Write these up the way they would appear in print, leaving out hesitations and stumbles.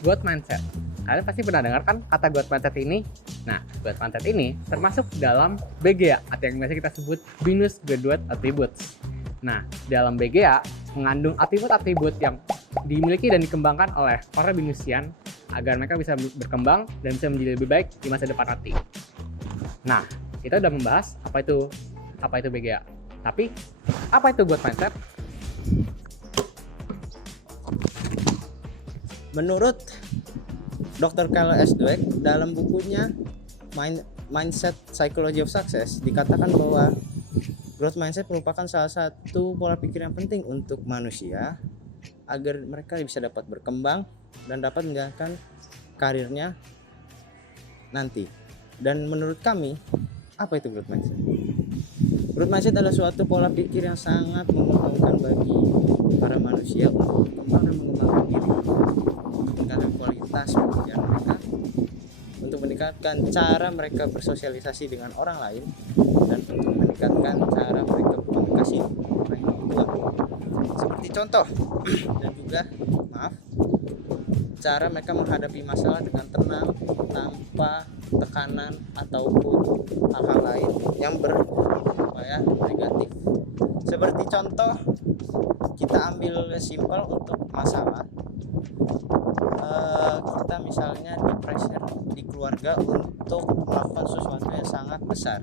growth mindset. Kalian pasti pernah dengar kan kata growth mindset ini? Nah, growth mindset ini termasuk dalam BGA atau yang biasa kita sebut Binus Graduate Attributes. Nah, dalam BGA mengandung atribut-atribut yang dimiliki dan dikembangkan oleh para binusian agar mereka bisa berkembang dan bisa menjadi lebih baik di masa depan nanti. Nah, kita udah membahas apa itu BGA. Tapi, apa itu growth mindset? Menurut Dr. Carl S. Dweck dalam bukunya Mindset Psychology of Success dikatakan bahwa growth mindset merupakan salah satu pola pikir yang penting untuk manusia agar mereka bisa dapat berkembang dan dapat menjalankan karirnya nanti. Dan menurut kami, apa itu growth mindset? Growth mindset adalah suatu pola pikir yang sangat menguntungkan bagi para manusia untuk berkembang dan mengembangkan diri, meningkatkan kualitas pekerjaan mereka, untuk meningkatkan cara mereka bersosialisasi dengan orang lain, dan untuk meningkatkan cara mereka berkomunikasi dengan orang yang lebih tua. Seperti contoh dan juga cara mereka menghadapi masalah dengan tenang tanpa tekanan ataupun hal-hal lain yang berupaya negatif. Seperti contoh, kita ambil simpel untuk masalah, kita misalnya di pressure di keluarga untuk melakukan sesuatu yang sangat besar.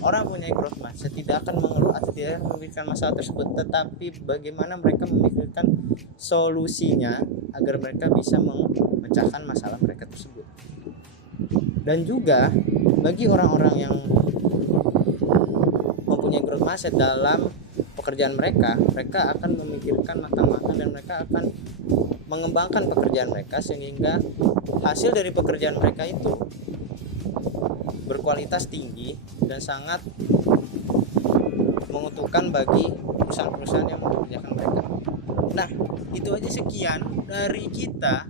Orang punya growth mindset tidak akan mengeluh atau tidak memikirkan masalah tersebut, tetapi bagaimana mereka memikirkan solusinya agar mereka bisa memecahkan masalah mereka tersebut. Dan juga bagi orang-orang yang mempunyai growth mindset dalam pekerjaan mereka akan memikirkan matang-matang dan mereka akan mengembangkan pekerjaan mereka sehingga hasil dari pekerjaan mereka itu berkualitas tinggi dan sangat menguntungkan bagi perusahaan-perusahaan yang mengerjakan mereka. Nah, itu aja sekian dari kita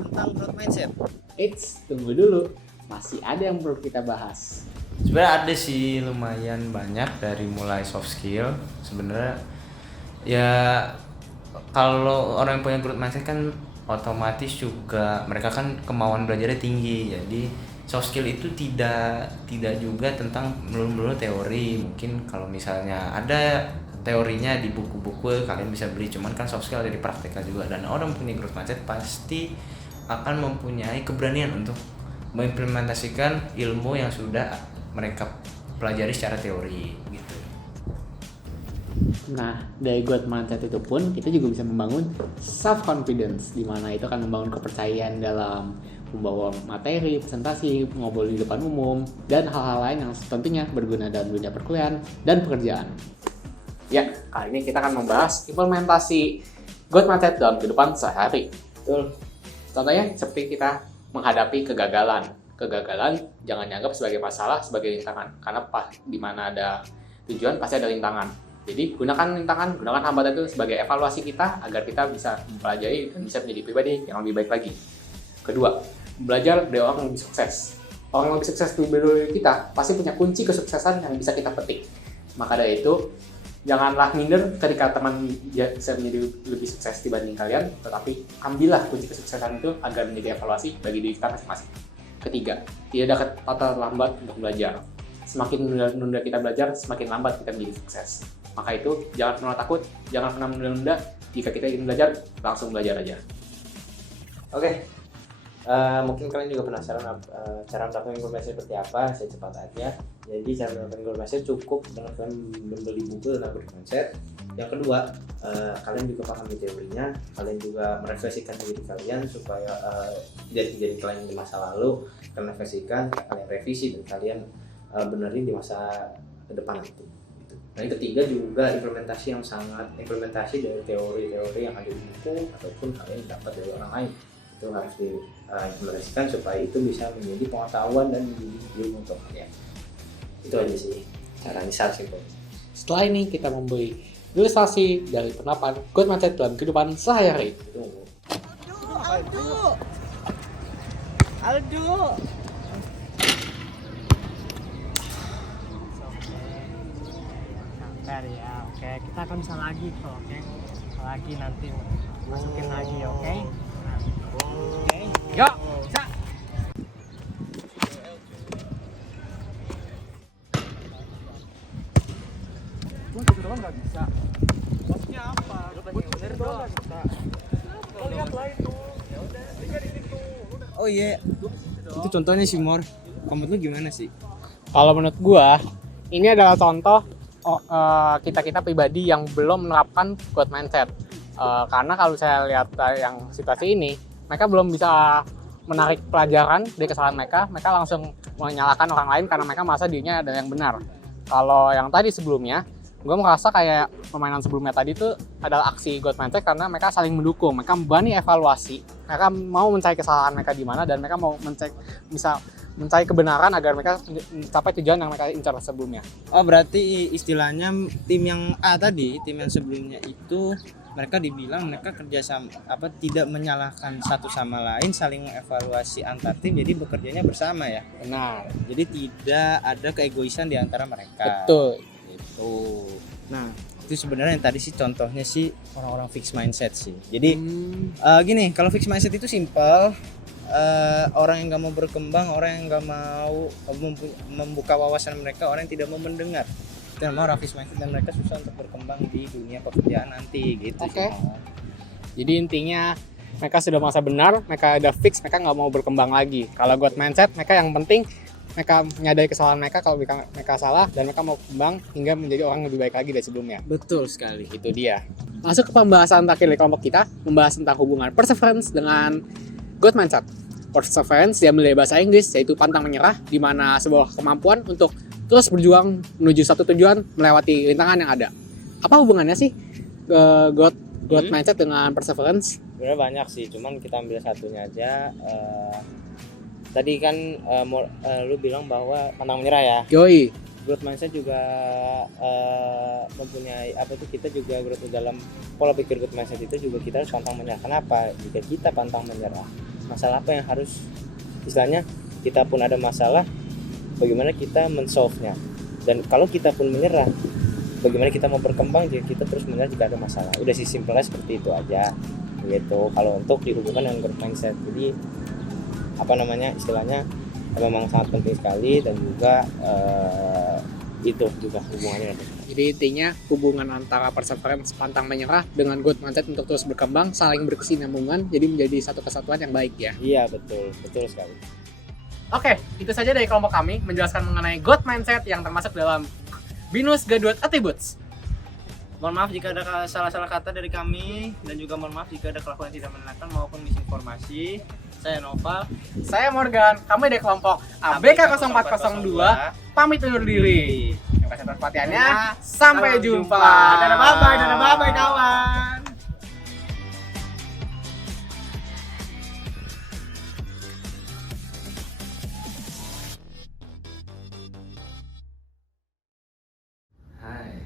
tentang growth mindset. Eits, tunggu dulu. Masih ada yang perlu kita bahas. Sebenarnya ada sih lumayan banyak dari mulai soft skill. Sebenarnya ya kalau orang yang punya growth mindset kan otomatis juga mereka kan kemauan belajarnya tinggi. Jadi soft skill itu tidak juga tentang melulu teori. Mungkin kalau misalnya ada teorinya di buku-buku kalian bisa beli, cuman kan soft skill ada di prakteknya juga. Dan orang punya growth mindset pasti akan mempunyai keberanian untuk mengimplementasikan ilmu yang sudah mereka pelajari secara teori gitu. Nah, dari growth mindset itu pun kita juga bisa membangun self confidence, di mana itu akan membangun kepercayaan dalam membawa materi, presentasi, ngobrol di depan umum, dan hal-hal lain yang tentunya berguna dalam dunia perkuliahan dan pekerjaan. Ya, kali ini kita akan membahas implementasi growth mindset dalam kehidupan sehari. Betul. Contohnya seperti kita menghadapi kegagalan. Kegagalan jangan dianggap sebagai masalah, sebagai rintangan. Karena di mana ada tujuan pasti ada rintangan. Jadi gunakan rintangan, gunakan hambatan itu sebagai evaluasi kita agar kita bisa mempelajari dan bisa menjadi pribadi yang lebih baik lagi. Kedua, belajar dari orang yang lebih sukses. Orang yang lebih sukses dari kita pasti punya kunci kesuksesan yang bisa kita petik. Maka dari itu, janganlah minder ketika teman bisa menjadi lebih sukses dibanding kalian, tetapi ambillah kunci kesuksesan itu agar menjadi evaluasi bagi diri kita masing-masing. Ketiga, tidak ada kata terlambat untuk belajar. Semakin menunda kita belajar, semakin lambat kita menjadi sukses. Maka itu, jangan pernah takut, jangan pernah menunda-nunda. Jika kita ingin belajar, langsung belajar aja. Oke. Mungkin kalian juga penasaran cara mendapatkan informasi seperti apa. Saya cepat aja. Jadi cara mendapatkan informasi cukup dengan kalian membeli buku tentang growth mindset. Yang kedua, kalian juga pahami teorinya, kalian juga merefleksikan diri kalian supaya tidak terjadi kalian di masa lalu. Kalian refleksikan, kalian revisi dan kalian benerin di masa depan nanti. Gitu. Nah, yang ketiga juga implementasi dari teori-teori yang ada di buku ataupun kalian dapat dari orang lain. Itu harus diimplementasikan supaya itu bisa menjadi pengetahuan dan menjadi ilmu untuk kalian. Itu aja sih caranya simpel. Setelah ini kita memberi ilustrasi dari penerapan growth mindset dalam kehidupan sehari-hari. Aldo. Sabar ya, oke. Kita akan bisa lagi kok, oke. Lagi nanti masukin lagi, oke. Nah. Oh iya, itu contohnya sih Mor. Kamu tuh gimana sih? Kalau menurut gua, ini adalah contoh kita-kita pribadi yang belum menerapkan growth mindset. Karena kalau saya lihat yang situasi ini, mereka belum bisa menarik pelajaran dari kesalahan mereka langsung menyalahkan orang lain karena mereka merasa dirinya ada yang benar. Kalau yang tadi sebelumnya, gue merasa kayak permainan sebelumnya tadi itu adalah aksi growth mindset karena mereka saling mendukung, mereka berani evaluasi, mereka mau mencari kesalahan mereka di mana dan mereka mau mencari kebenaran agar mereka mencapai tujuan yang mereka incar sebelumnya. Oh berarti istilahnya tim yang A tadi, tim yang sebelumnya itu mereka dibilang mereka kerjasama tidak menyalahkan satu sama lain, saling mengevaluasi antar tim, jadi bekerjanya bersama ya. Benar. Jadi tidak ada keegoisan di antara mereka. Betul. Itu. Nah itu sebenarnya yang tadi sih contohnya sih orang-orang fixed mindset sih. Jadi gini, kalau fixed mindset itu simple. Orang yang nggak mau berkembang, orang yang nggak mau membuka wawasan mereka, orang yang tidak mau mendengar, itu namanya orang fixed mindset dan mereka susah untuk berkembang di dunia pekerjaan nanti gitu. Oke. Jadi intinya mereka sudah merasa benar, mereka udah fix, mereka nggak mau berkembang lagi. Kalau growth mindset, mereka yang penting mereka menyadari kesalahan mereka kalau mereka salah dan mereka mau berkembang hingga menjadi orang yang lebih baik lagi dari sebelumnya. Betul sekali. Itu dia. Masuk ke pembahasan terakhir dari kelompok kita, membahas tentang hubungan perseverance dengan growth mindset. Perseverance diambil dari bahasa Inggris yaitu pantang menyerah, di mana sebuah kemampuan untuk terus berjuang menuju satu tujuan melewati rintangan yang ada. Apa hubungannya sih growth mindset dengan perseverance? Sebenarnya banyak sih, cuman kita ambil satunya aja. Tadi kan lu bilang bahwa pantang menyerah ya. Yoi. Growth mindset juga mempunyai kita juga growth dalam pola pikir growth mindset itu juga kita harus pantang menyerah. Kenapa? Jika kita pantang menyerah, masalah apa yang harus istilahnya kita pun ada masalah, bagaimana kita men-solve-nya. Dan kalau kita pun menyerah, bagaimana kita mau berkembang jika kita terus menyerah jika ada masalah. Udah sih simpelnya seperti itu aja gitu. Kalau untuk dihubungkan dengan growth mindset, jadi istilahnya memang sangat penting sekali dan juga itu juga hubungannya. Jadi intinya hubungan antara perseverance pantang menyerah dengan growth mindset untuk terus berkembang, saling berkesinambungan, jadi menjadi satu kesatuan yang baik ya. Iya betul sekali. Oke, itu saja dari kelompok kami menjelaskan mengenai growth mindset yang termasuk dalam BINUS Graduate Attributes. Mohon maaf jika ada salah-salah kata dari kami dan juga mohon maaf jika ada kelakuan yang tidak menyenangkan maupun misinformasi. Saya Noval. Saya Morgan, kami dari kelompok ABK 0402 pamit undur diri. Terima kasih atas perhatiannya. Sampai jumpa. Dadah bye-bye kawan. Hai.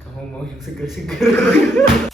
Kamu mau yang seger-seger?